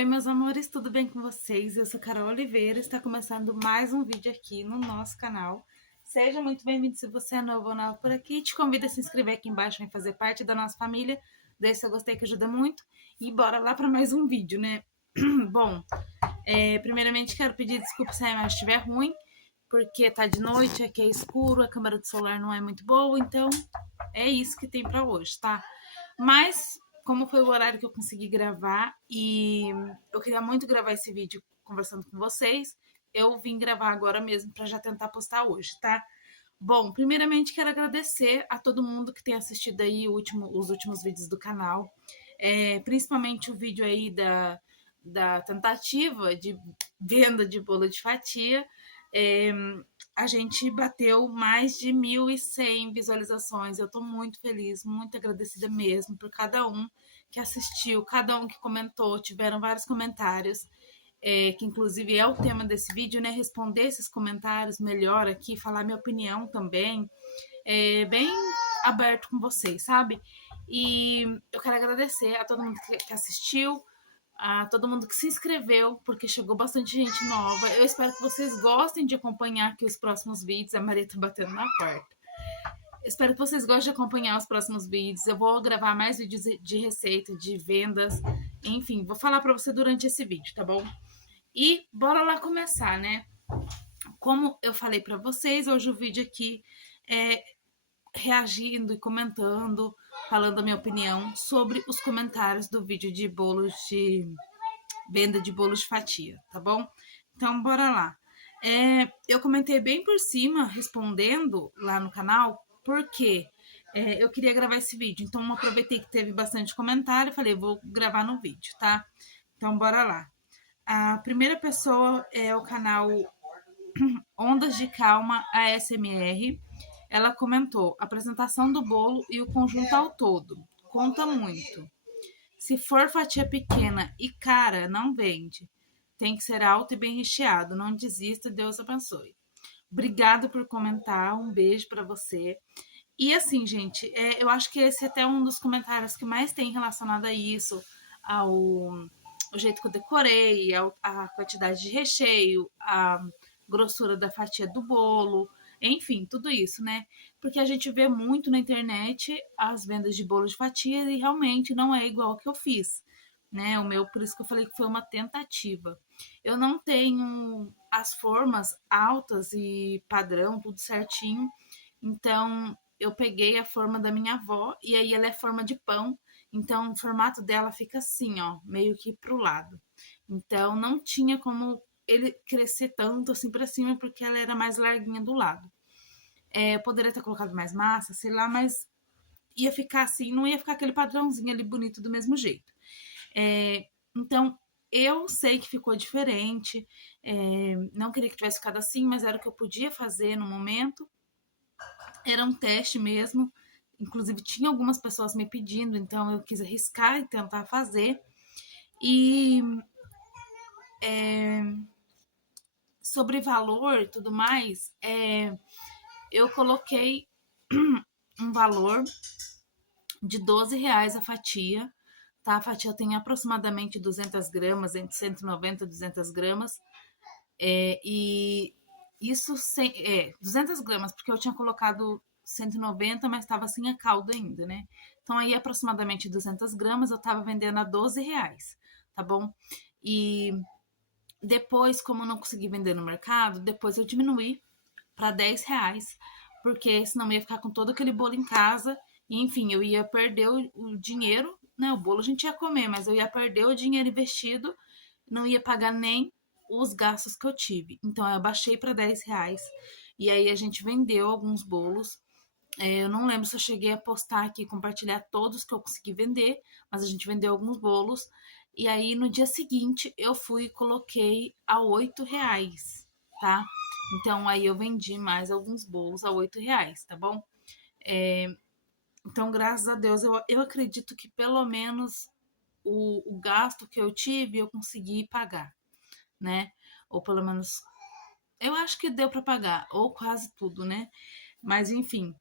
Oi, meus amores, tudo bem com vocês? Eu sou Carol Oliveira, está começando mais um vídeo aqui no nosso canal. Seja muito bem-vindo se você é novo ou nova por aqui. Te convido a se inscrever aqui embaixo e fazer parte da nossa família. Deixe seu gostei que ajuda muito. E bora lá para mais um vídeo, né? Bom, primeiramente quero pedir desculpa se a imagem estiver ruim, porque tá de noite, aqui é escuro, a câmera do celular não é muito boa, então é isso que tem para hoje, tá? Mas, como foi o horário que eu consegui gravar e eu queria muito gravar esse vídeo conversando com vocês, eu vim gravar agora mesmo para já tentar postar hoje, tá? Bom, primeiramente quero agradecer a todo mundo que tem assistido aí os últimos vídeos do canal, principalmente o vídeo aí da tentativa de venda de bolo de fatia. É, a gente bateu mais de 1.100 visualizações. Eu tô muito feliz, muito agradecida mesmo por cada um que assistiu, cada um que comentou. Tiveram vários comentários, que inclusive é o tema desse vídeo, né? Responder esses comentários melhor aqui, falar minha opinião também. Bem aberto com vocês, sabe? E eu quero agradecer a todo mundo que assistiu, a todo mundo que se inscreveu, porque chegou bastante gente nova. Eu espero que vocês gostem de acompanhar aqui os próximos vídeos. A Maria tá batendo na porta. Espero que vocês gostem de acompanhar os próximos vídeos. Eu vou gravar mais vídeos de receita, de vendas, enfim, vou falar para você durante esse vídeo, tá bom? E bora lá começar, né? Como eu falei para vocês, hoje o vídeo aqui é reagindo e comentando, falando a minha opinião sobre os comentários do vídeo de bolos de venda de bolos de fatia, tá bom? Então, bora lá. Eu comentei bem por cima, respondendo lá no canal, porque eu queria gravar esse vídeo. Então, aproveitei que teve bastante comentário e falei, vou gravar no vídeo, tá? Então, bora lá. A primeira pessoa é o canal Ondas de Calma ASMR. Ela comentou: apresentação do bolo e o conjunto ao todo. Conta muito. Se for fatia pequena e cara, não vende. Tem que ser alto e bem recheado. Não desista, Deus abençoe. Obrigado por comentar, um beijo para você. E assim, gente, eu acho que esse é até um dos comentários que mais tem relacionado a isso, ao o jeito que eu decorei, a quantidade de recheio, a grossura da fatia do bolo, enfim, tudo isso, né? Porque a gente vê muito na internet as vendas de bolo de fatia e realmente não é igual ao que eu fiz, né? O meu, por isso que eu falei que foi uma tentativa. Eu não tenho as formas altas e padrão, tudo certinho, então eu peguei a forma da minha avó e aí ela é forma de pão, então o formato dela fica assim, ó, meio que pro lado. Então não tinha como ele crescer tanto assim para cima porque ela era mais larguinha do lado. Eu poderia ter colocado mais massa, sei lá, mas ia ficar assim, não ia ficar aquele padrãozinho ali bonito do mesmo jeito. Então eu sei que ficou diferente, não queria que tivesse ficado assim, mas era o que eu podia fazer no momento. Era um teste mesmo. Inclusive, tinha algumas pessoas me pedindo, então eu quis arriscar e tentar fazer. E sobre valor e tudo mais, eu coloquei um valor de R$ 12 a fatia. Tá? A fatia tem aproximadamente 200 gramas, entre 190 e 200 gramas. E isso 200 gramas, porque eu tinha colocado 190, mas estava sem a calda ainda, né? Então aí aproximadamente 200 gramas eu estava vendendo a R$ 12, tá bom? E depois, como eu não consegui vender no mercado, depois eu diminuí para R$ 10, porque senão eu ia ficar com todo aquele bolo em casa e enfim, eu ia perder o dinheiro, né? O bolo a gente ia comer, mas eu ia perder o dinheiro investido, não ia pagar nem os gastos que eu tive. Então eu baixei para R$ 10 e aí a gente vendeu alguns bolos. Eu não lembro se eu cheguei a postar aqui, compartilhar todos que eu consegui vender, mas a gente vendeu alguns bolos. E aí no dia seguinte eu fui e coloquei a R$ 8, tá? Então aí eu vendi mais alguns bolos a R$ 8, tá bom? Então, graças a Deus, eu acredito que pelo menos o gasto que eu tive eu consegui pagar, né? Ou pelo menos eu acho que deu para pagar, ou quase tudo, né? Mas enfim,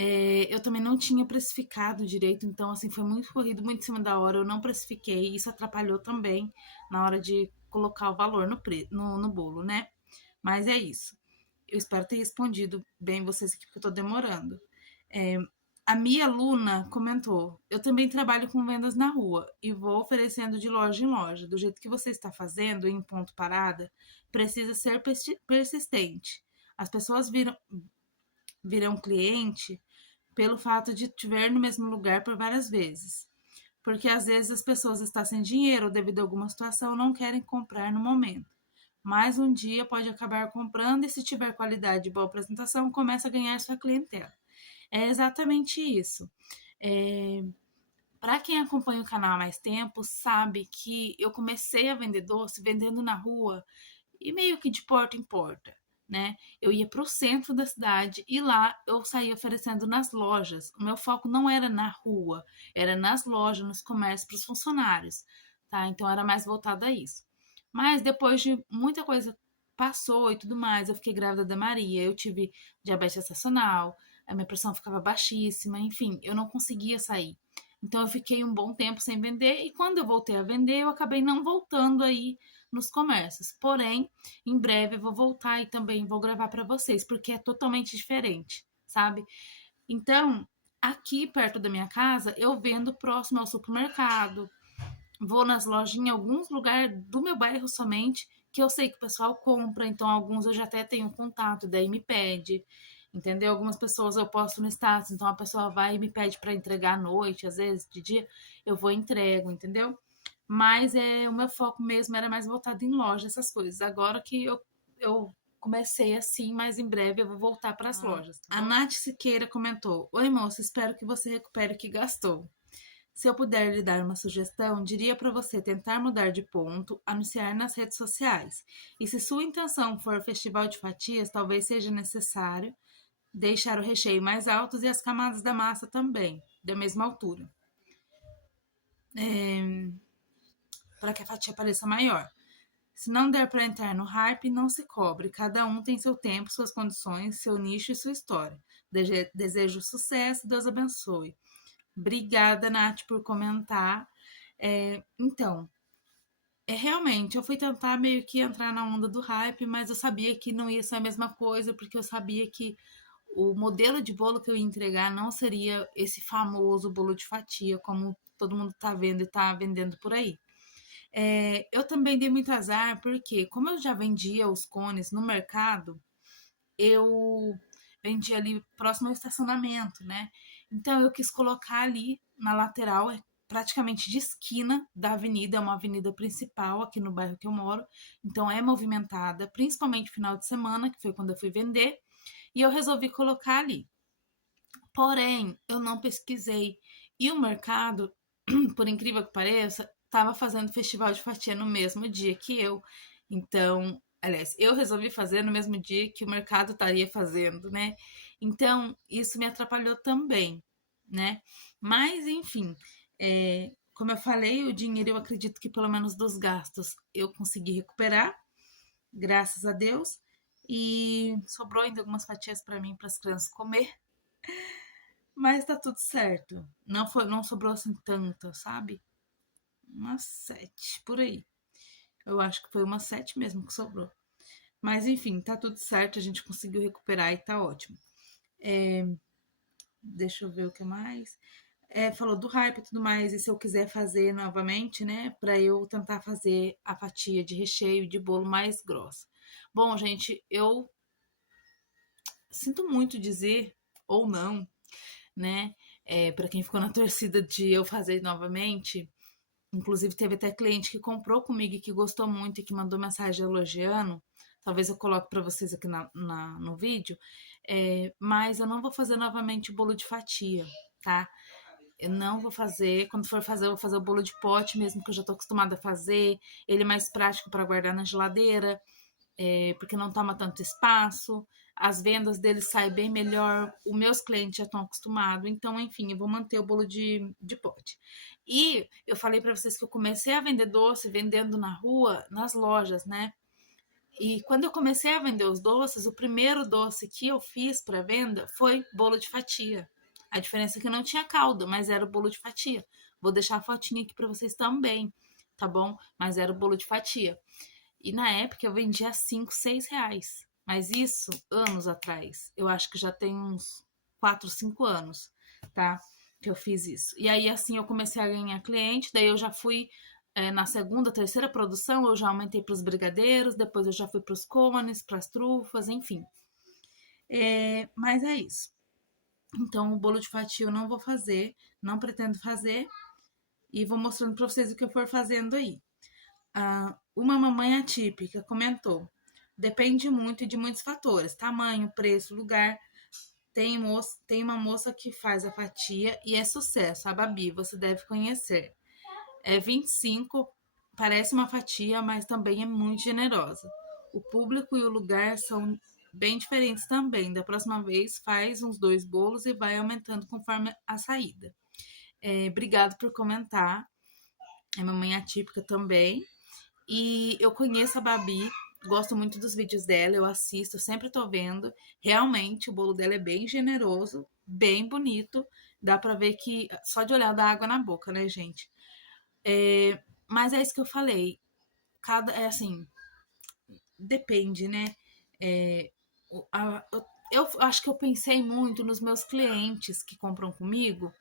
Eu também não tinha precificado direito, então assim, foi muito corrido, muito em cima da hora, eu não precifiquei, isso atrapalhou também na hora de colocar o valor no bolo, né? Mas é isso. Eu espero ter respondido bem vocês aqui, porque eu tô demorando. É, a minha aluna comentou: eu também trabalho com vendas na rua e vou oferecendo de loja em loja. Do jeito que você está fazendo, em ponto parada, precisa ser persistente. As pessoas virão cliente pelo fato de te ver no mesmo lugar por várias vezes. Porque às vezes as pessoas estão sem dinheiro ou devido a alguma situação não querem comprar no momento. Mas um dia pode acabar comprando e se tiver qualidade e boa apresentação, começa a ganhar sua clientela. É exatamente isso. É, Para quem acompanha o canal há mais tempo, sabe que eu comecei a vender doce vendendo na rua e meio que de porta em porta, né? Eu ia para o centro da cidade e lá eu saía oferecendo nas lojas. O meu foco não era na rua, era nas lojas, nos comércios para os funcionários, tá? Então era mais voltado a isso. Mas depois de muita coisa passou e tudo mais, eu fiquei grávida da Maria, eu tive diabetes gestacional, a minha pressão ficava baixíssima, enfim, eu não conseguia sair. Então eu fiquei um bom tempo sem vender e quando eu voltei a vender, eu acabei não voltando aí nos comércios. Porém, em breve eu vou voltar e também vou gravar para vocês, porque é totalmente diferente, sabe? Então, aqui perto da minha casa, eu vendo próximo ao supermercado, vou nas lojas em alguns lugares do meu bairro somente, que eu sei que o pessoal compra, então alguns eu já até tenho contato, daí me pede. Entendeu? Algumas pessoas eu posto no status, então a pessoa vai e me pede para entregar à noite, às vezes de dia, eu vou e entrego, entendeu? Mas o meu foco mesmo era mais voltado em loja, essas coisas. Agora que eu comecei assim, mas em breve eu vou voltar para as lojas. Tá? A Nath Siqueira comentou: oi, moça, espero que você recupere o que gastou. Se eu puder lhe dar uma sugestão, diria para você tentar mudar de ponto, anunciar nas redes sociais. E se sua intenção for festival de fatias, talvez seja necessário deixar o recheio mais altos e as camadas da massa também, da mesma altura, para que a fatia pareça maior. Se não der para entrar no hype, não se cobre. Cada um tem seu tempo, suas condições, seu nicho e sua história. Desejo sucesso, Deus abençoe. Obrigada, Nath, por comentar. Então, realmente, eu fui tentar meio que entrar na onda do hype, mas eu sabia que não ia ser a mesma coisa, porque eu sabia que o modelo de bolo que eu ia entregar não seria esse famoso bolo de fatia, como todo mundo tá vendo e tá vendendo por aí. Eu também dei muito azar, porque como eu já vendia os cones no mercado, eu vendia ali próximo ao estacionamento, né? Então eu quis colocar ali na lateral, praticamente de esquina da avenida, é uma avenida principal aqui no bairro que eu moro, então é movimentada, principalmente final de semana, que foi quando eu fui vender, e eu resolvi colocar ali. Porém, eu não pesquisei. E o mercado, por incrível que pareça, estava fazendo festival de fatia no mesmo dia que eu. Então, aliás, eu resolvi fazer no mesmo dia que o mercado estaria fazendo, né? Então, isso me atrapalhou também, né? Mas, enfim, como eu falei, o dinheiro eu acredito que pelo menos dos gastos eu consegui recuperar, graças a Deus. E sobrou ainda algumas fatias para mim, para as crianças comer. Mas tá tudo certo. Não sobrou assim tanta, sabe? Umas 7, por aí. Eu acho que foi umas 7 mesmo que sobrou. Mas enfim, tá tudo certo, a gente conseguiu recuperar e tá ótimo. Deixa eu ver o que mais. Falou do hype e tudo mais, e se eu quiser fazer novamente, né? Pra eu tentar fazer a fatia de recheio de bolo mais grossa. Bom, gente, eu sinto muito dizer, ou não, né? Para quem ficou na torcida de eu fazer novamente, inclusive teve até cliente que comprou comigo e que gostou muito e que mandou mensagem elogiando. Talvez eu coloque para vocês aqui no vídeo. Mas eu não vou fazer novamente o bolo de fatia, tá? Eu não vou fazer. Quando for fazer, eu vou fazer o bolo de pote mesmo, que eu já tô acostumada a fazer. Ele é mais prático para guardar na geladeira, porque não toma tanto espaço. As vendas dele saem bem melhor. Os meus clientes já estão acostumados. Então, enfim, eu vou manter o bolo de pote. E eu falei para vocês que eu comecei a vender doce vendendo na rua, nas lojas, né? E quando eu comecei a vender os doces, o primeiro doce que eu fiz para venda foi bolo de fatia. A diferença é que não tinha calda, mas era o bolo de fatia. Vou deixar a fotinha aqui para vocês também, tá bom? Mas era o bolo de fatia. E na época eu vendia 5, 6 reais. Mas isso, anos atrás. Eu acho que já tem uns 4, 5 anos, tá? Que eu fiz isso. E aí, assim, eu comecei a ganhar cliente. Daí eu já fui na segunda, terceira produção. Eu já aumentei para os brigadeiros. Depois eu já fui para os cones, para as trufas, enfim. Mas é isso. Então, o bolo de fatia eu não vou fazer. Não pretendo fazer. E vou mostrando para vocês o que eu for fazendo aí. Uma mamãe atípica comentou: depende muito de muitos fatores, tamanho, preço, lugar. Tem uma moça que faz a fatia e é sucesso, a Babi, você deve conhecer. É 25, parece uma fatia, mas também é muito generosa. O público e o lugar são bem diferentes também. Da próxima vez, faz uns 2 bolos e vai aumentando conforme a saída. Obrigado por comentar. É mamãe atípica também. E eu conheço a Babi, gosto muito dos vídeos dela, eu assisto, sempre tô vendo. Realmente o bolo dela é bem generoso, bem bonito. Dá pra ver que só de olhar dá água na boca, né, gente? Mas é isso que eu falei. É assim, depende, né? É, eu acho que eu pensei muito nos meus clientes que compram comigo.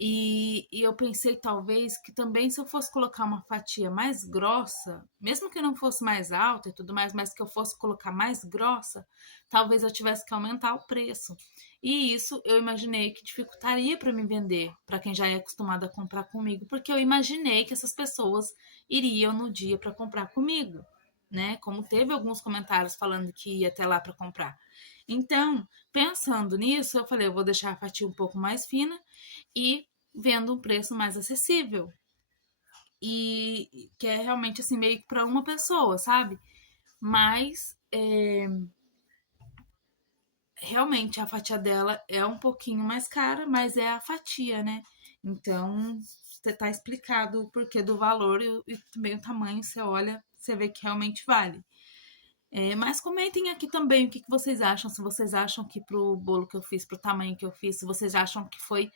E eu pensei talvez que também se eu fosse colocar uma fatia mais grossa, mesmo que não fosse mais alta e tudo mais, mas que eu fosse colocar mais grossa, talvez eu tivesse que aumentar o preço. E isso eu imaginei que dificultaria para me vender, para quem já é acostumado a comprar comigo, porque eu imaginei que essas pessoas iriam no dia para comprar comigo, né? Como teve alguns comentários falando que ia até lá para comprar. Então, pensando nisso, eu falei, eu vou deixar a fatia um pouco mais fina e vendo um preço mais acessível. E que é realmente assim, meio que para uma pessoa, sabe? Mas realmente a fatia dela é um pouquinho mais cara, mas é a fatia, né? Então, você tá explicado o porquê do valor e também o tamanho, você olha, você vê que realmente vale. Mas comentem aqui também o que vocês acham, se vocês acham que pro bolo que eu fiz, pro tamanho que eu fiz, se vocês acham que foi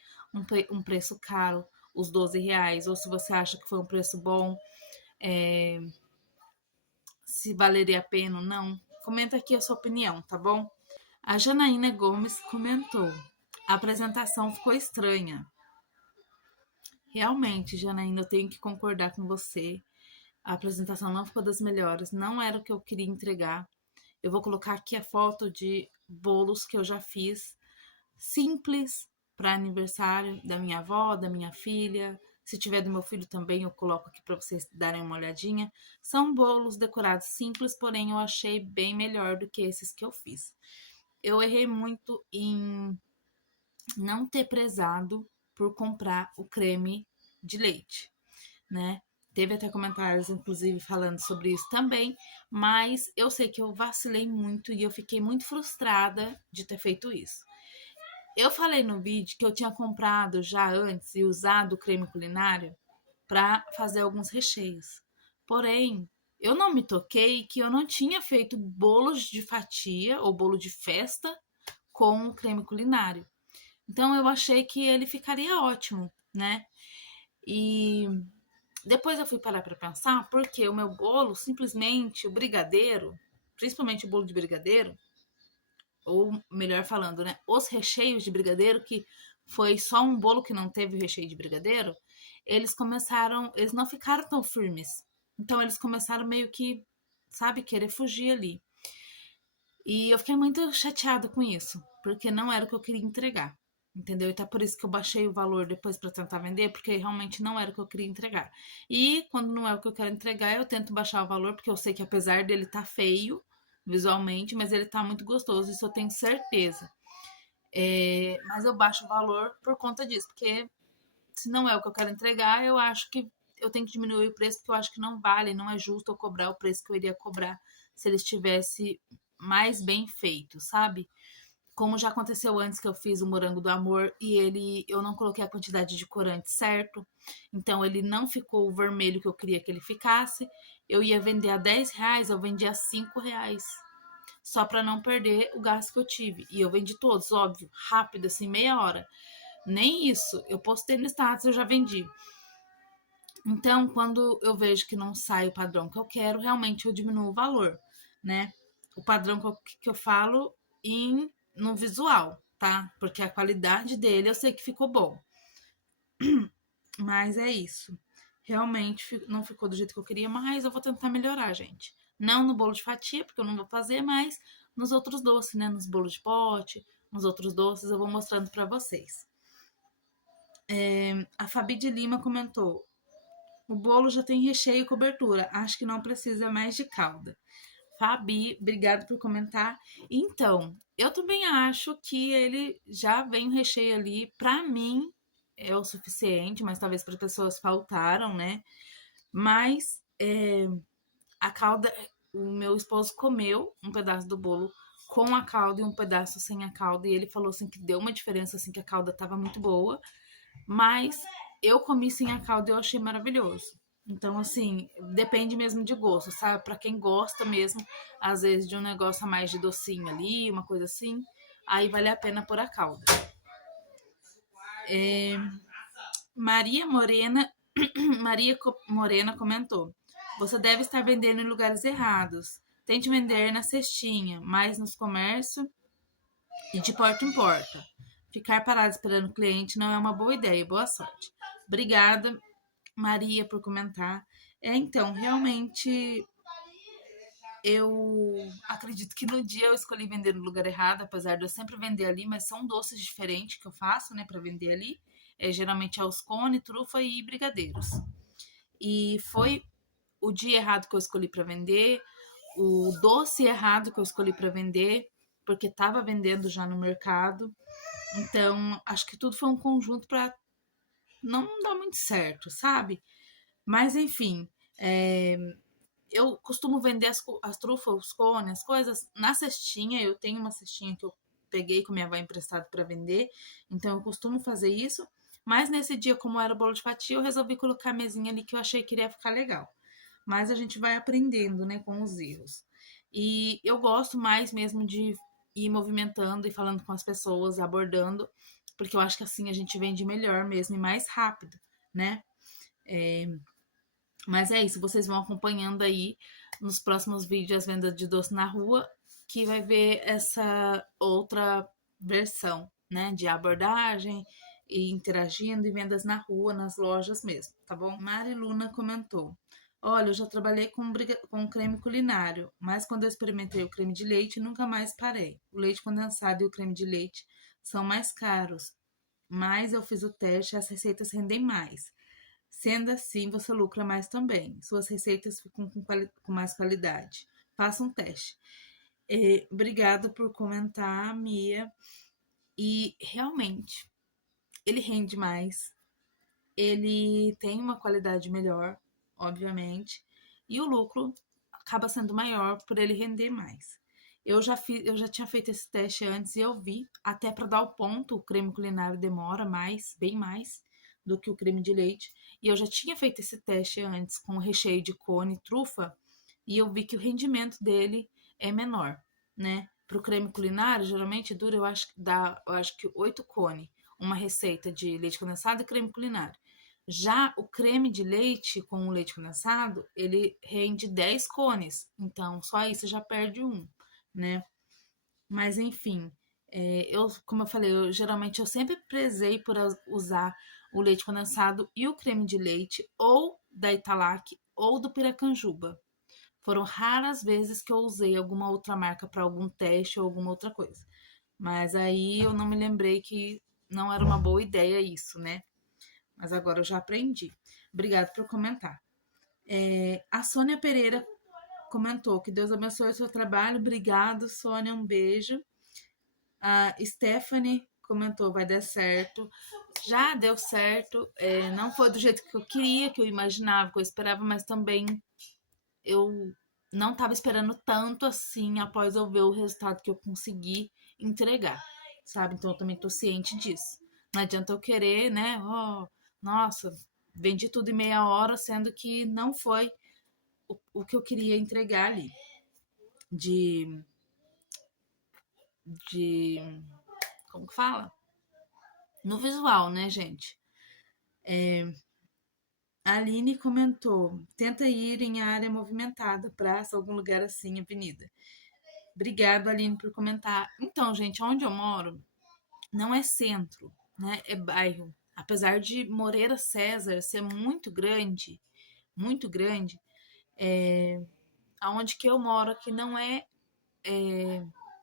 um preço caro, os 12 reais, ou se você acha que foi um preço bom, se valeria a pena ou não. Comenta aqui a sua opinião, tá bom? A Janaína Gomes comentou: a apresentação ficou estranha. Realmente, Janaína, eu tenho que concordar com você. A apresentação não ficou das melhores, não era o que eu queria entregar. Eu vou colocar aqui a foto de bolos que eu já fiz, simples, para aniversário da minha avó, da minha filha. Se tiver do meu filho também, eu coloco aqui para vocês darem uma olhadinha. São bolos decorados simples, porém eu achei bem melhor do que esses que eu fiz. Eu errei muito em não ter prezado por comprar o creme de leite, né? Teve até comentários, inclusive, falando sobre isso também, mas eu sei que eu vacilei muito e eu fiquei muito frustrada de ter feito isso. Eu falei no vídeo que eu tinha comprado já antes e usado o creme culinário para fazer alguns recheios. Porém, eu não me toquei que eu não tinha feito bolos de fatia ou bolo de festa com o creme culinário. Então eu achei que ele ficaria ótimo, né? E depois eu fui parar para pensar porque o meu bolo, simplesmente o brigadeiro, principalmente o bolo de brigadeiro, ou melhor falando, né, os recheios de brigadeiro, que foi só um bolo que não teve recheio de brigadeiro, eles não ficaram tão firmes. Então eles começaram meio que, sabe, querer fugir ali. E eu fiquei muito chateada com isso, porque não era o que eu queria entregar. Entendeu? E tá por isso que eu baixei o valor depois para tentar vender, porque realmente não era o que eu queria entregar. E quando não é o que eu quero entregar, eu tento baixar o valor, porque eu sei que apesar dele tá feio visualmente, mas ele tá muito gostoso, isso eu tenho certeza. Mas eu baixo o valor por conta disso, porque se não é o que eu quero entregar, eu acho que eu tenho que diminuir o preço, porque eu acho que não vale, não é justo eu cobrar o preço que eu iria cobrar se ele estivesse mais bem feito, sabe? Como já aconteceu antes que eu fiz o morango do amor e eu não coloquei a quantidade de corante certo, então ele não ficou o vermelho que eu queria que ele ficasse. Eu ia vender a R$ 10, eu vendi a R$ 5, só para não perder o gasto que eu tive. E eu vendi todos, óbvio, rápido, assim, meia hora. Nem isso, eu postei no status, eu já vendi. Então, quando eu vejo que não sai o padrão que eu quero, realmente eu diminuo o valor, né? O padrão que eu falo no visual, tá? Porque a qualidade dele eu sei que ficou bom. Mas é isso. Realmente não ficou do jeito que eu queria, mas eu vou tentar melhorar, gente. Não no bolo de fatia, porque eu não vou fazer, mas nos outros doces, né? Nos bolos de pote, nos outros doces eu vou mostrando pra vocês. A Fabi de Lima comentou: o bolo já tem recheio e cobertura. Acho que não precisa mais de calda. Fabi, obrigado por comentar. Então, eu também acho que ele já vem o recheio ali. Pra mim é o suficiente, mas talvez para pessoas faltaram, né? Mas a calda, o meu esposo comeu um pedaço do bolo com a calda e um pedaço sem a calda. E ele falou assim que deu uma diferença, assim, que a calda tava muito boa. Mas eu comi sem a calda e eu achei maravilhoso. Então, assim, depende mesmo de gosto, sabe? Pra quem gosta mesmo, às vezes, de um negócio a mais de docinho ali, uma coisa assim, aí vale a pena pôr a calda. Maria Morena, Maria Morena comentou: você deve estar vendendo em lugares errados. Tente vender na cestinha, mais nos comércios e de porta em porta. Ficar parado esperando o cliente não é uma boa ideia. Boa sorte. Obrigada, Maria, por comentar. Então, realmente, eu acredito que no dia eu escolhi vender no lugar errado, apesar de eu sempre vender ali, mas são doces diferentes que eu faço, né, para vender ali. Geralmente é os cone, trufa e brigadeiros. E foi o dia errado que eu escolhi para vender, o doce errado que eu escolhi para vender, porque estava vendendo já no mercado. Então, acho que tudo foi um conjunto para não dar muito certo, sabe? Mas, enfim, eu costumo vender as trufas, os cones, as coisas na cestinha. Eu tenho uma cestinha que eu peguei com minha avó emprestado para vender, então eu costumo fazer isso. Mas nesse dia, como era o bolo de fatia, eu resolvi colocar a mesinha ali que eu achei que iria ficar legal. Mas a gente vai aprendendo, né, com os erros. E eu gosto mais mesmo de ir movimentando e falando com as pessoas, abordando, porque eu acho que assim a gente vende melhor mesmo e mais rápido, né? Mas é isso, vocês vão acompanhando aí nos próximos vídeos as vendas de doce na rua, que vai ver essa outra versão, né, de abordagem e interagindo e vendas na rua, nas lojas mesmo, tá bom? Mari Luna comentou: olha, eu já trabalhei com creme culinário, mas quando eu experimentei o creme de leite, nunca mais parei. O leite condensado e o creme de leite são mais caros, mas eu fiz o teste e as receitas rendem mais. Sendo assim, você lucra mais também. Suas receitas ficam com mais qualidade. Faça um teste. Obrigada por comentar, Mia. E realmente, ele rende mais. Ele tem uma qualidade melhor, obviamente. E o lucro acaba sendo maior por ele render mais. Eu já tinha feito esse teste antes e eu vi, até para dar o ponto, o creme culinário demora mais, bem mais do que o creme de leite. E eu já tinha feito esse teste antes com o recheio de cone e trufa e eu vi que o rendimento dele é menor, né? Para o creme culinário, geralmente dura, eu acho que 8 cone, uma receita de leite condensado e creme culinário. Já o creme de leite com o leite condensado, ele rende 10 cones, então só isso já perde um, né? Mas enfim, como eu falei, geralmente eu sempre prezei por usar o leite condensado e o creme de leite, ou da Italac ou do Piracanjuba. Foram raras vezes que eu usei alguma outra marca para algum teste ou alguma outra coisa. Mas aí eu não me lembrei que não era uma boa ideia isso, né? Mas agora eu já aprendi. Obrigada por comentar. A Sônia Pereira comentou que Deus abençoe o seu trabalho. Obrigado, Sônia. Um beijo. A Stephanie comentou: vai dar certo. Já deu certo. Não foi do jeito que eu queria, que eu imaginava, que eu esperava, mas também eu não estava esperando tanto assim após eu ver o resultado que eu consegui entregar. sabe? Então eu também tô ciente disso. Não adianta eu querer, né? Oh, nossa, vendi tudo em meia hora, sendo que não foi o que eu queria entregar ali. De. De. Como que fala? No visual, né, gente? A Aline comentou: tenta ir em área movimentada, praça, algum lugar assim, avenida. Obrigada, Aline, por comentar. Então, gente, onde eu moro não é centro, né? É bairro. Apesar de Moreira César ser muito grande, aonde que eu moro aqui não é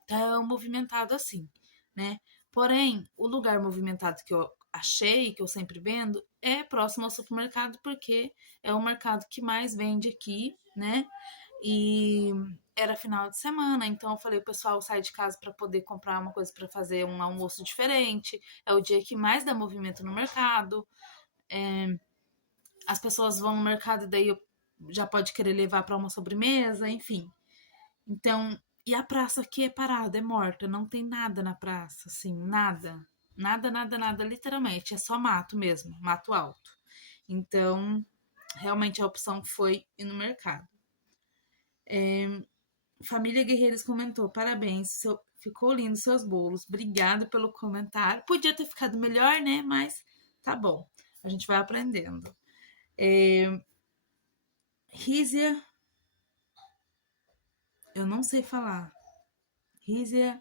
tão movimentado assim, né? Porém, o lugar movimentado que eu achei, que eu sempre vendo, é próximo ao supermercado, porque é o mercado que mais vende aqui, né? E era final de semana, então eu falei, o pessoal sai de casa para poder comprar uma coisa para fazer um almoço diferente. É o dia que mais dá movimento no mercado. As pessoas vão no mercado e daí já pode querer levar para uma sobremesa, enfim. Então, e a praça aqui é parada, é morta, não tem nada na praça, assim, nada. Nada, nada, nada, literalmente. É só mato mesmo, mato alto. Então, realmente a opção foi ir no mercado. Família Guerreiros comentou: parabéns, ficou lindo seus bolos. Obrigado pelo comentário. Podia ter ficado melhor, né? Mas tá bom. A gente vai aprendendo. Rízia, eu não sei falar. Rízia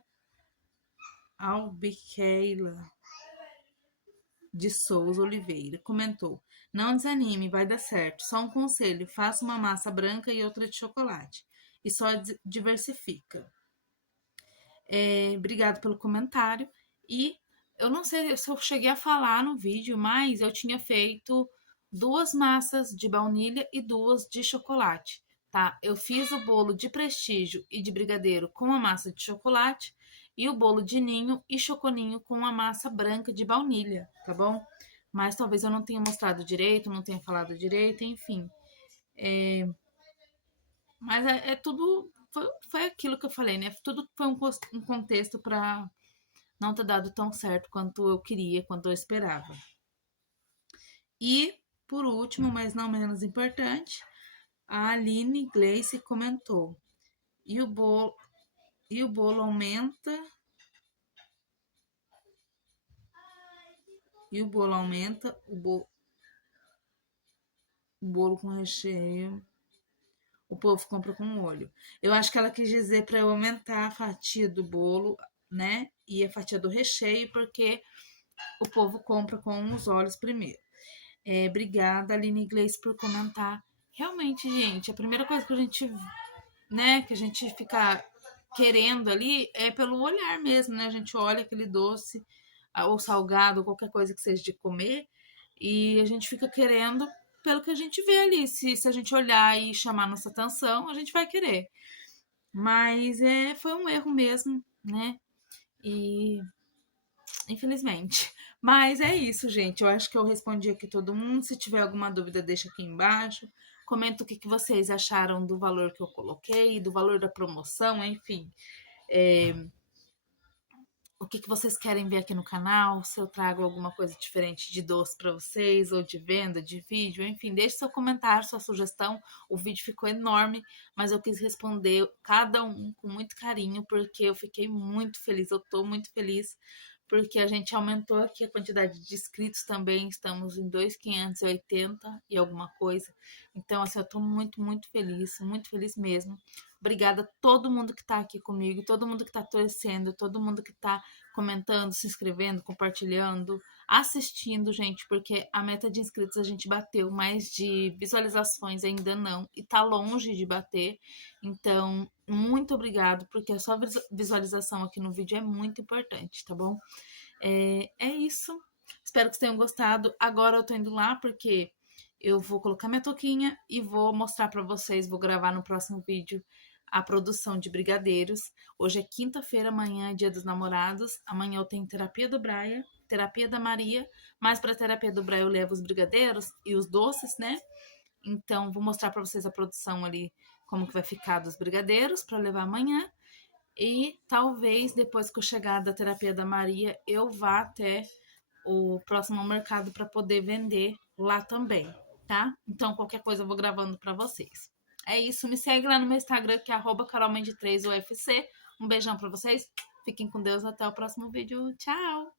Albiqueila de Souza Oliveira comentou: não desanime, vai dar certo. Só um conselho: faça uma massa branca e outra de chocolate. E só diversifica. Obrigado pelo comentário. E eu não sei se eu cheguei a falar no vídeo, mas eu tinha feito 2 massas de baunilha e 2 de chocolate, tá? Eu fiz o bolo de prestígio e de brigadeiro com a massa de chocolate e o bolo de ninho e choconinho com a massa branca de baunilha, tá bom? Mas talvez eu não tenha mostrado direito, não tenha falado direito, enfim. Mas é tudo. Foi aquilo que eu falei, né? Tudo foi um contexto para não ter dado tão certo quanto eu queria, quanto eu esperava. E, por último, mas não menos importante, a Aline Gleice comentou: e o bolo aumenta. E o bolo aumenta, o bolo com recheio. O povo compra com olho. Eu acho que ela quis dizer para eu aumentar a fatia do bolo, né? E a fatia do recheio, porque o povo compra com os olhos primeiro. Obrigada, Aline Gleice, por comentar. Realmente, gente, a primeira coisa que a gente, né, que a gente fica querendo ali é pelo olhar mesmo, né? A gente olha aquele doce, ou salgado, ou qualquer coisa que seja de comer, e a gente fica querendo pelo que a gente vê ali. Se a gente olhar e chamar nossa atenção, a gente vai querer. Mas foi um erro mesmo, né? E infelizmente. Mas é isso, gente. Eu acho que eu respondi aqui todo mundo. Se tiver alguma dúvida, deixa aqui embaixo. Comenta o que vocês acharam do valor que eu coloquei, do valor da promoção, enfim. O que vocês querem ver aqui no canal, se eu trago alguma coisa diferente de doce para vocês, ou de venda, de vídeo, enfim, deixe seu comentário, sua sugestão. O vídeo ficou enorme, mas eu quis responder cada um com muito carinho, porque eu fiquei muito feliz, eu tô muito feliz, porque a gente aumentou aqui a quantidade de inscritos também, estamos em 2.580 e alguma coisa. Então, assim, eu tô muito feliz mesmo. Obrigada a todo mundo que tá aqui comigo, todo mundo que tá torcendo, todo mundo que tá comentando, se inscrevendo, compartilhando, assistindo, gente, porque a meta de inscritos a gente bateu, mas de visualizações ainda não, e tá longe de bater. Então, muito obrigado, porque a sua visualização aqui no vídeo é muito importante, tá bom? É isso. Espero que vocês tenham gostado. Agora eu tô indo lá porque eu vou colocar minha touquinha e vou mostrar pra vocês, vou gravar no próximo vídeo a produção de brigadeiros. Hoje é quinta-feira, amanhã é dia dos namorados. Amanhã eu tenho terapia do Braia, terapia da Maria, mas para terapia do Braia eu levo os brigadeiros e os doces, né? Então vou mostrar para vocês a produção ali, como que vai ficar dos brigadeiros para levar amanhã. E talvez depois que eu chegar da terapia da Maria, eu vá até o próximo mercado para poder vender lá também, tá? Então qualquer coisa eu vou gravando para vocês. É isso, me segue lá no meu Instagram que é @carolmãe3ufc. Um beijão para vocês. Fiquem com Deus, até o próximo vídeo. Tchau.